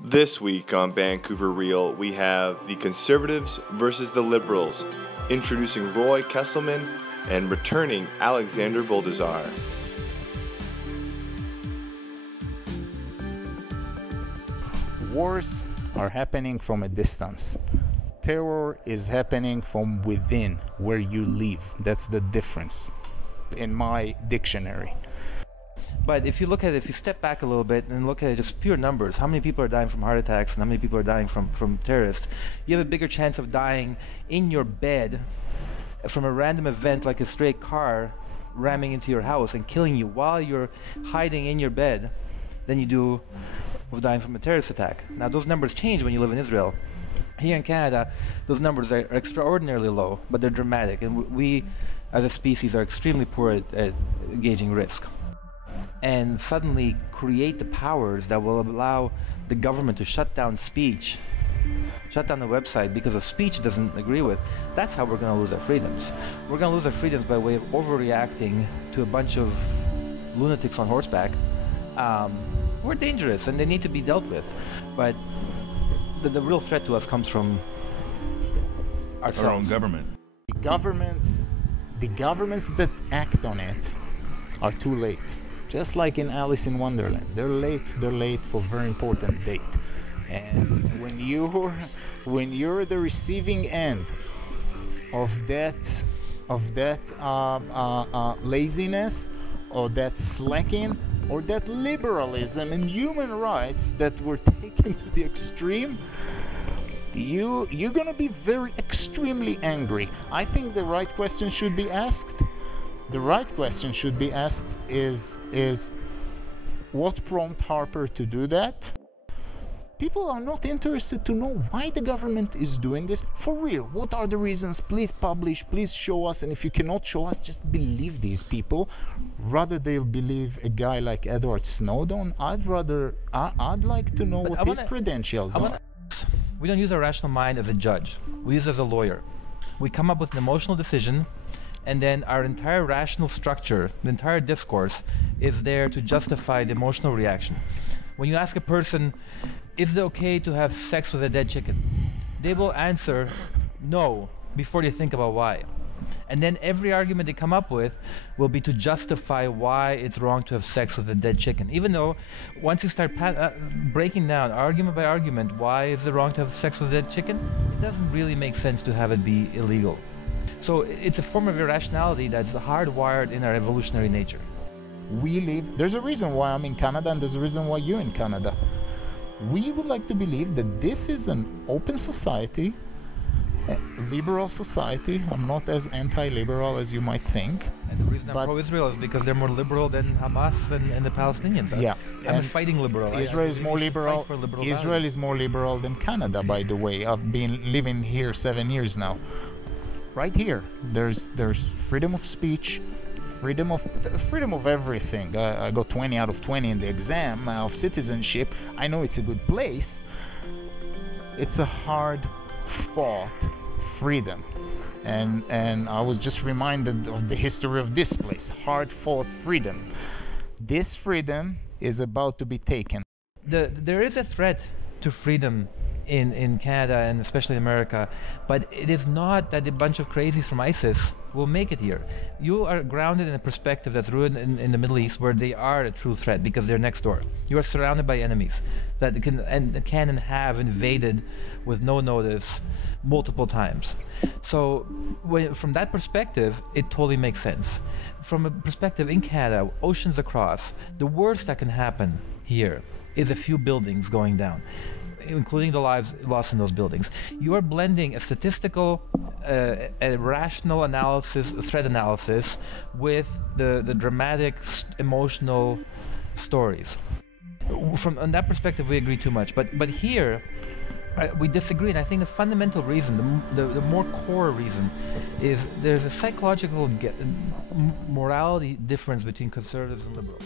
This week on Vancouver Real, we have the Conservatives versus the Liberals, introducing Roey Kestelman and returning Alexander Boldizar. Wars are happening from a distance. Terror is happening from within, where you live. That's the difference in my dictionary. But if you step back a little bit and look at just pure numbers, how many people are dying from heart attacks and how many people are dying from terrorists, you have a bigger chance of dying in your bed from a random event like a stray car ramming into your house and killing you while you're hiding in your bed than you do of dying from a terrorist attack. Now, those numbers change when you live in Israel. Here in Canada, those numbers are extraordinarily low, but they're dramatic, and we as a species are extremely poor at gauging risk. And suddenly create the powers that will allow the government to shut down speech, shut down the website because a speech doesn't agree with, that's how we're going to lose our freedoms. We're going to lose our freedoms by way of overreacting to a bunch of lunatics on horseback who are dangerous and they need to be dealt with. But the real threat to us comes from ourselves. Our own government. The governments that act on it are too late. Just like in Alice in Wonderland, they're late for a very important date. And when you're the receiving end of that laziness, or that slacking, or that liberalism and human rights that were taken to the extreme, you're gonna be very extremely angry. I think the right question should be asked. The right question should be asked is what prompted Harper to do that? People are not interested to know why the government is doing this. For real, what are the reasons? Please publish, please show us, and if you cannot show us, just believe these people. Rather they'll believe a guy like Edward Snowden. I'd like to know what his credentials are. We don't use our rational mind as a judge. We use it as a lawyer. We come up with an emotional decision, and then our entire rational structure, the entire discourse, is there to justify the emotional reaction. When you ask a person, is it okay to have sex with a dead chicken? They will answer no before they think about why. And then every argument they come up with will be to justify why it's wrong to have sex with a dead chicken. Even though once you start breaking down argument by argument, why is it wrong to have sex with a dead chicken? It doesn't really make sense to have it be illegal. So it's a form of irrationality that's hardwired in our evolutionary nature. There's a reason why I'm in Canada and there's a reason why you're in Canada. We would like to believe that this is an open society, a liberal society. I'm not as anti-liberal as you might think. And the reason I'm pro-Israel is because they're more liberal than Hamas and the Palestinians. Yeah. I'm a fighting liberal. Israel is more liberal. Israel is more liberal than Canada, by the way. I've been living here 7 years now. Right here, there's freedom of speech, freedom of everything. I got 20 out of 20 in the exam of citizenship. I know it's a good place. It's a hard-fought freedom, and I was just reminded of the history of this place. Hard-fought freedom. This freedom is about to be taken. There is a threat to freedom in Canada and especially America, but it is not that a bunch of crazies from ISIS will make it here. You are grounded in a perspective that's rooted in the Middle East, where they are a true threat because they're next door. You are surrounded by enemies that can and have invaded with no notice multiple times. So from that perspective, it totally makes sense. From a perspective in Canada, oceans across, the worst that can happen here is a few buildings going down, including the lives lost in those buildings. You are blending a statistical, a rational analysis, a threat analysis, with the dramatic, emotional stories. On that perspective, we agree too much. But here, we disagree, and I think the fundamental reason, the more core reason, is there's a psychological morality difference between conservatives and liberals.